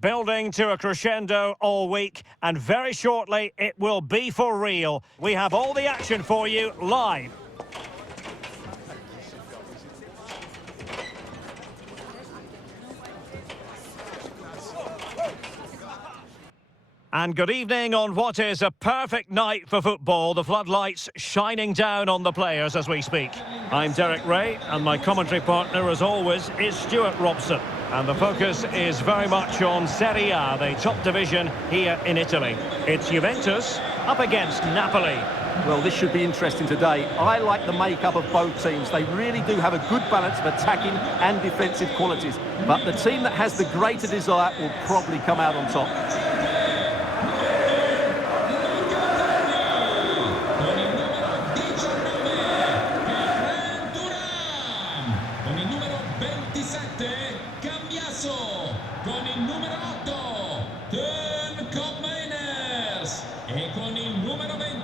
building to a crescendo all week, and very shortly it will be for real. We have all the action for you live. And good evening on what is a perfect night for football. The floodlights shining down on the players as we speak. I'm Derek Ray, and my commentary partner, as always, is Stuart Robson. And the focus is very much on Serie A, the top division here in Italy. It's Juventus up against Napoli. Well, this should be interesting today. I like the makeup of both teams. They really do have a good balance of attacking and defensive qualities. But the team that has the greater desire will probably come out on top. Con il numero 8 e con il numero 20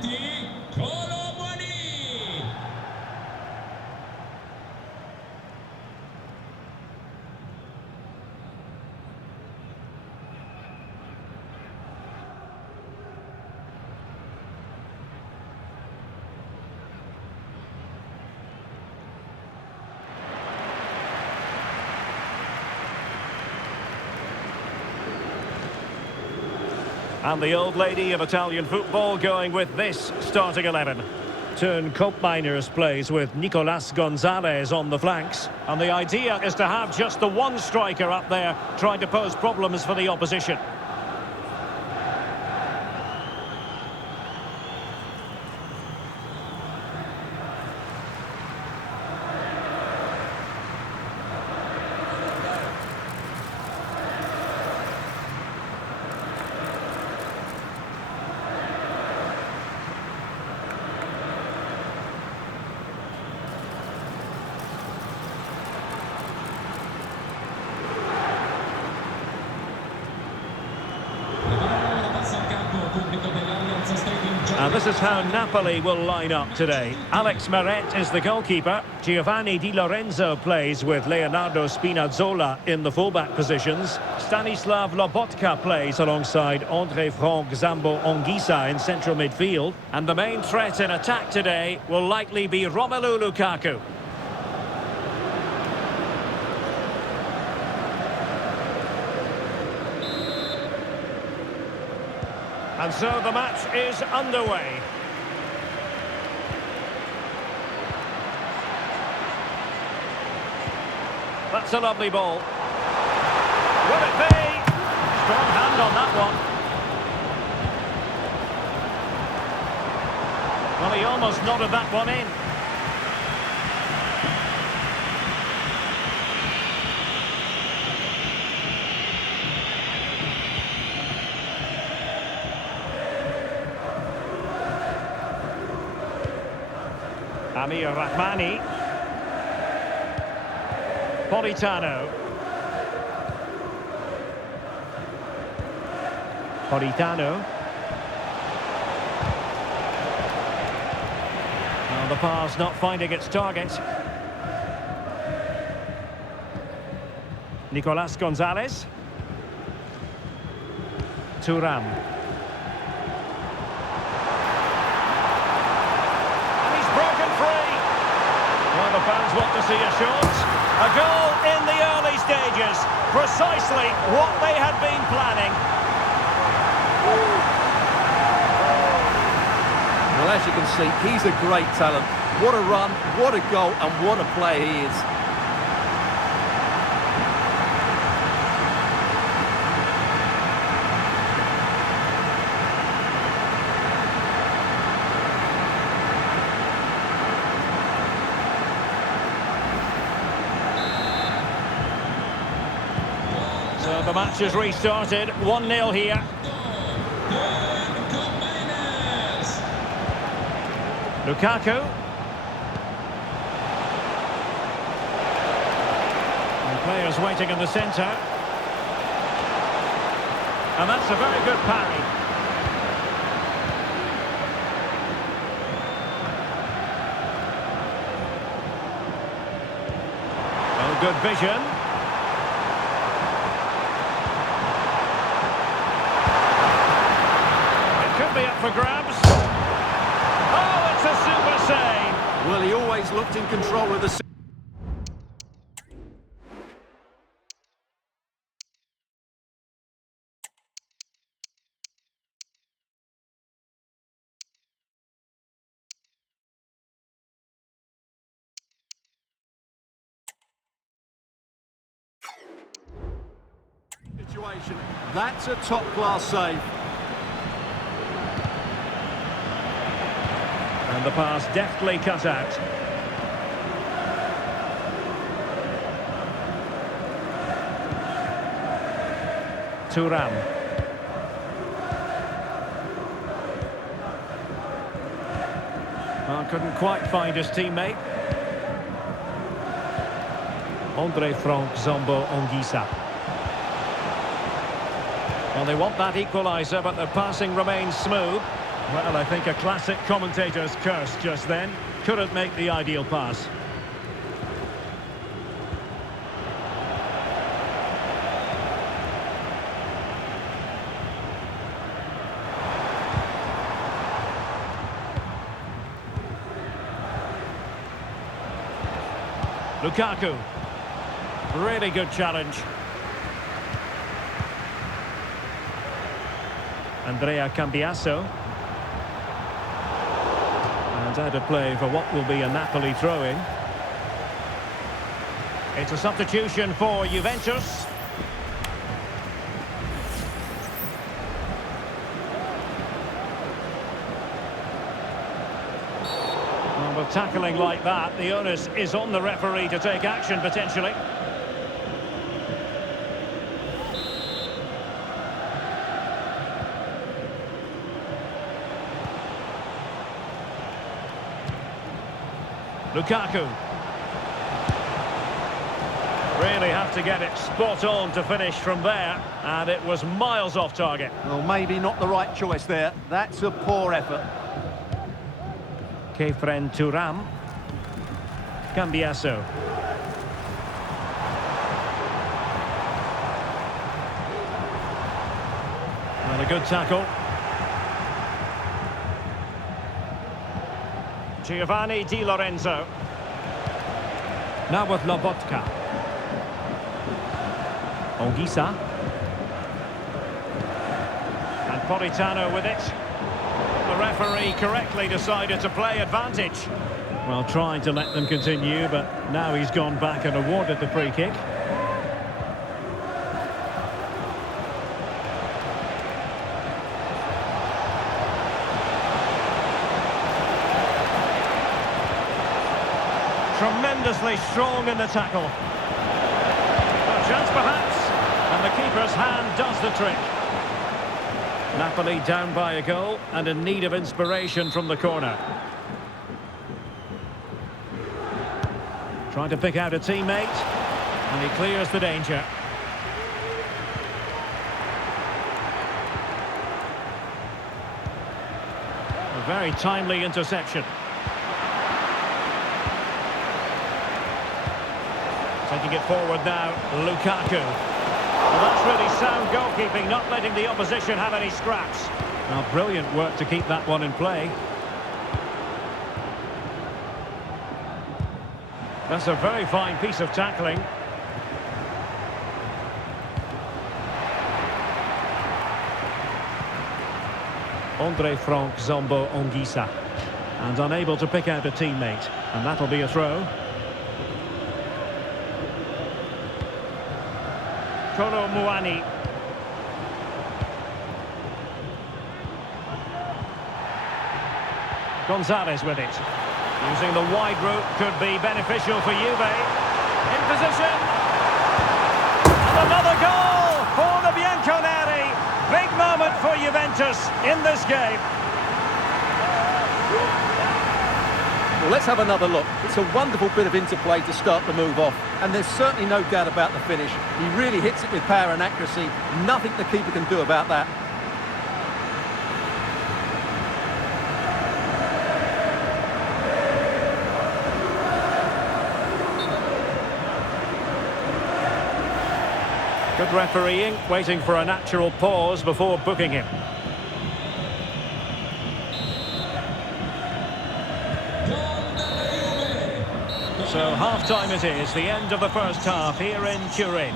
And the old lady of Italian football going with this starting 11. Turn Koopmeiners plays with Nicolas Gonzalez on the flanks. And the idea is to have just the one striker up there trying to pose problems for the opposition. And this is how Napoli will line up today. Alex Meret is the goalkeeper. Giovanni Di Lorenzo plays with Leonardo Spinazzola in the fullback positions. Stanislav Lobotka plays alongside André Franck Zambo Anguissa in central midfield. And the main threat in attack today will likely be Romelu Lukaku. And so the match is underway. That's a lovely ball. Will it be? Strong hand on that one. Well, he almost nodded that one in. Amir Rahmani. Politano. Politano. Well, the pass not finding its target. Nicolas Gonzalez. Thuram. Well, the fans want to see a shot. A goal in the early stages. Precisely what they had been planning. Well, as you can see, he's a great talent. What a run, what a goal, and what a player he is. So the match has restarted, 1-0 here. Lukaku. And players waiting in the centre. And that's a very good parry. Well, good vision. up for grabs. Oh, it's a super save. Well, he always looked in control of the situation. That's a top-class save. And the pass deftly cut out. Thuram. Well, couldn't quite find his teammate. Frank Zombo Ongisa. Well, they want that equaliser, but the passing remains smooth. Well, I think a classic commentator's curse just then. Couldn't make the ideal pass. Lukaku. Really good challenge. Andrea Cambiasso. And out of play for what will be a Napoli throw-in. It's a substitution for Juventus. Well, with tackling like that, the onus is on the referee to take action potentially. Lukaku. Really have to get it spot on to finish from there, and it was miles off target. Well, maybe not the right choice there. That's a poor effort. Kefren Thuram. Cambiasso. And a good tackle. Giovanni Di Lorenzo. Now with Lobotka. Ongisa. And Politano with it. The referee correctly decided to play advantage. Well, trying to let them continue, but now he's gone back and awarded the free kick. Tremendously strong in the tackle. A chance perhaps, and the keeper's hand does the trick. Napoli down by a goal and in need of inspiration from the corner. Trying to pick out a teammate, and he clears the danger. A very timely interception. Taking it forward now, Lukaku. Well, that's really sound goalkeeping, not letting the opposition have any scraps. Well, brilliant work to keep that one in play. That's a very fine piece of tackling. Frank Zombo Ongisa. And unable to pick out a teammate. And that'll be a throw. Kolo Muani. Gonzalez with it. Using the wide route could be beneficial for Juve. In position. And another goal for the Bianconeri. Big moment for Juventus in this game. Well, let's have another look. It's a wonderful bit of interplay to start the move off. And there's certainly no doubt about the finish. He really hits it with power and accuracy. Nothing the keeper can do about that. Good refereeing, waiting for a natural pause before booking him. So half-time it is, the end of the first half here in Turin.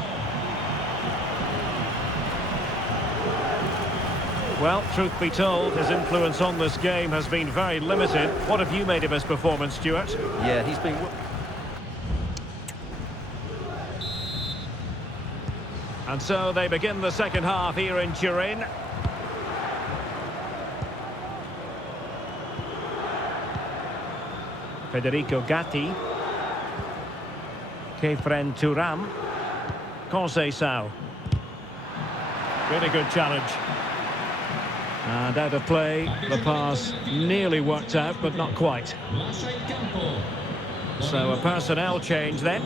Well, truth be told, his influence on this game has been very limited. What have you made of his performance, Stuart? Yeah, he's been... And so they begin the second half here in Turin. Federico Gatti. Kefren Turam. Conceição. Really good challenge. And out of play, the pass nearly worked out, but not quite. So a personnel change then.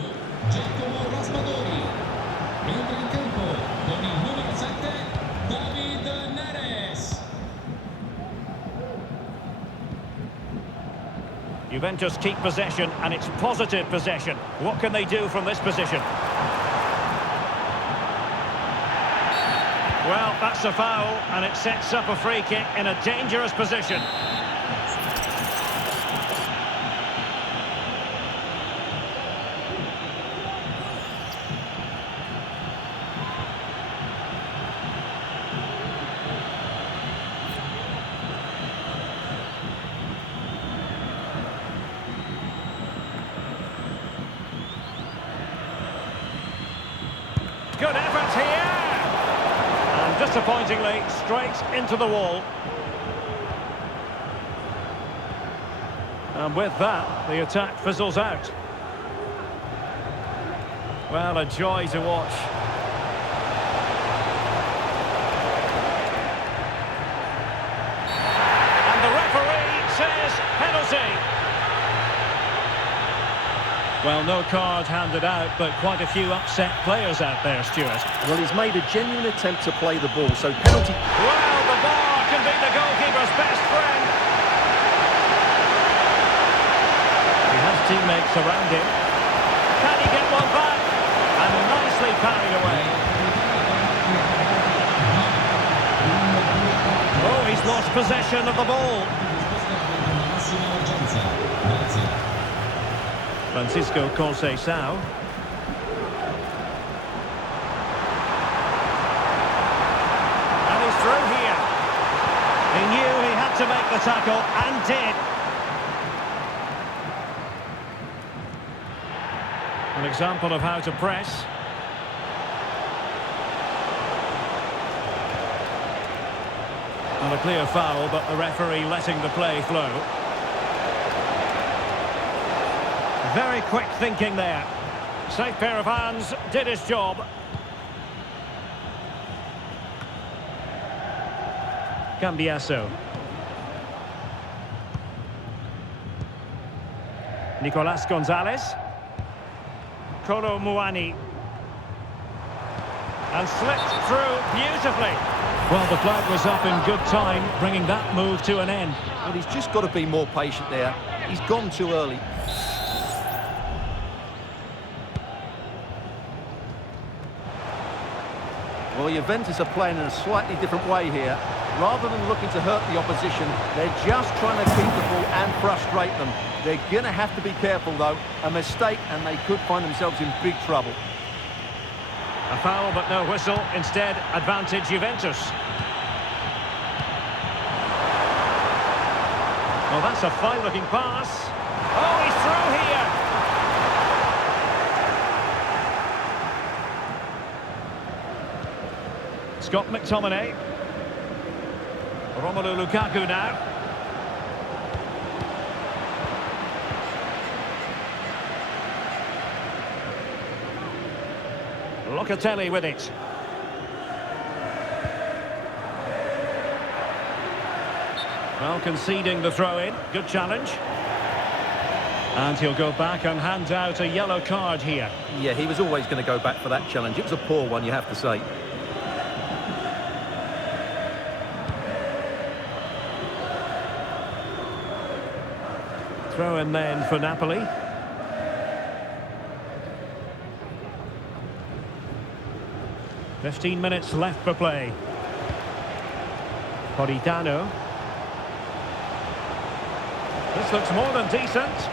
Juventus keep possession, and it's positive possession. What can they do from this position? Well, that's a foul, and it sets up a free kick in a dangerous position. Good effort here! And disappointingly, straight into the wall. And with that, the attack fizzles out. Well, a joy to watch. And the referee says penalty. Well, no card handed out, but quite a few upset players out there, Stuart. Well, he's made a genuine attempt to play the ball, so penalty... Well, the bar can be the goalkeeper's best friend. He has teammates around him. Can he get one back? And nicely parried away. Oh, he's lost possession of the ball. Francisco Conceição. And he's through here. He knew he had to make the tackle, and did. An example of how to press. And a clear foul, but the referee letting the play flow. Very quick thinking there. Safe pair of hands, did his job. Cambiasso. Nicolas Gonzalez. Kolo Muani. And slipped through beautifully. Well, the flag was up in good time, bringing that move to an end. Well, he's just got to be more patient there. He's gone too early. Well, Juventus are playing in a slightly different way here. Rather than looking to hurt the opposition, they're just trying to keep the ball and frustrate them. They're going to have to be careful, though. A mistake, and they could find themselves in big trouble. A foul, but no whistle. Instead, advantage Juventus. Well, that's a fine-looking pass. Oh, he's through here. Scott McTominay. Romelu Lukaku now. Locatelli with it. Well, conceding the throw-in. Good challenge. And he'll go back and hand out a yellow card here. Yeah, he was always going to go back for that challenge. It was a poor one, you have to say. Throw in then for Napoli. "15 minutes left for play. Politano. This looks more than decent.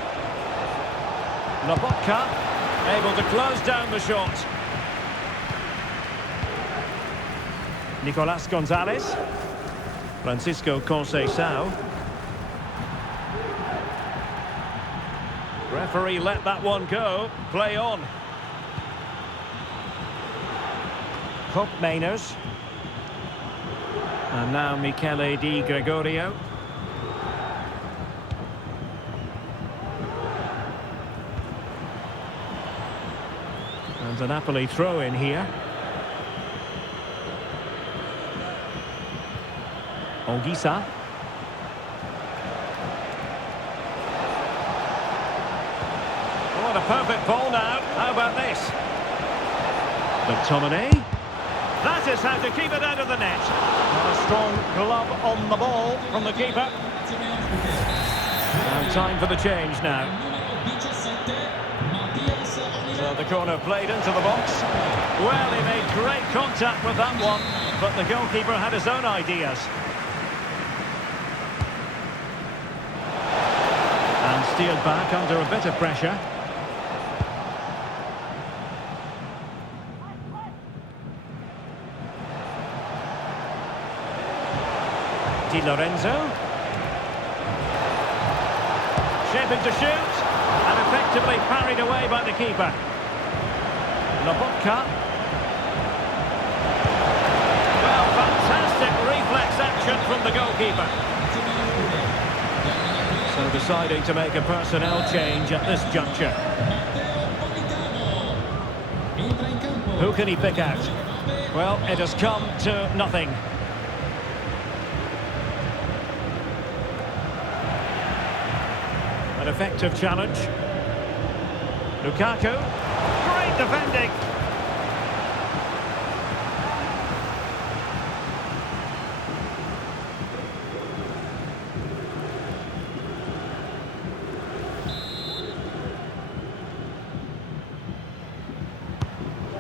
Lobotka, able to close down the shot. Nicolas Gonzalez. Francisco Conceição. Referee let that one go. Play on. Hope Mainers. And now Michele Di Gregorio. And a Napoli throw in here. Olgisa. What a perfect ball now. How about this? McTominay. That is how to keep it out of the net. And a strong glove on the ball from the keeper. And time for the change now. So the corner played into the box. Well, he made great contact with that one, but the goalkeeper had his own ideas. And steered back under a bit of pressure. Di Lorenzo. Shaping to shoot. And effectively parried away by the keeper. Lobotka. Well, fantastic reflex action from the goalkeeper. So deciding to make a personnel change at this juncture. Who can he pick out? Well, it has come to nothing. An effective challenge. Lukaku. Great defending.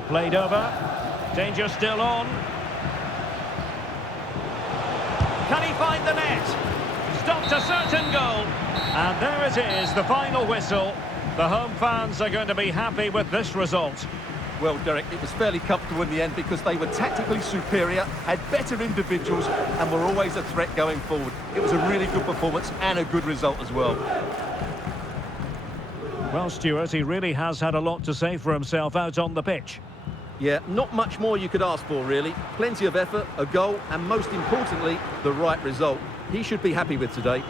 Played over. Danger still on. Can he find the net? Stopped a certain goal. And there it is, the final whistle. The home fans are going to be happy with this result. Well, Derek, it was fairly comfortable in the end because they were tactically superior, had better individuals, and were always a threat going forward. It was a really good performance and a good result as well. Well, Stuart, he really has had a lot to say for himself out on the pitch. Yeah, not much more you could ask for, really. Plenty of effort, a goal, and most importantly, the right result. He should be happy with today.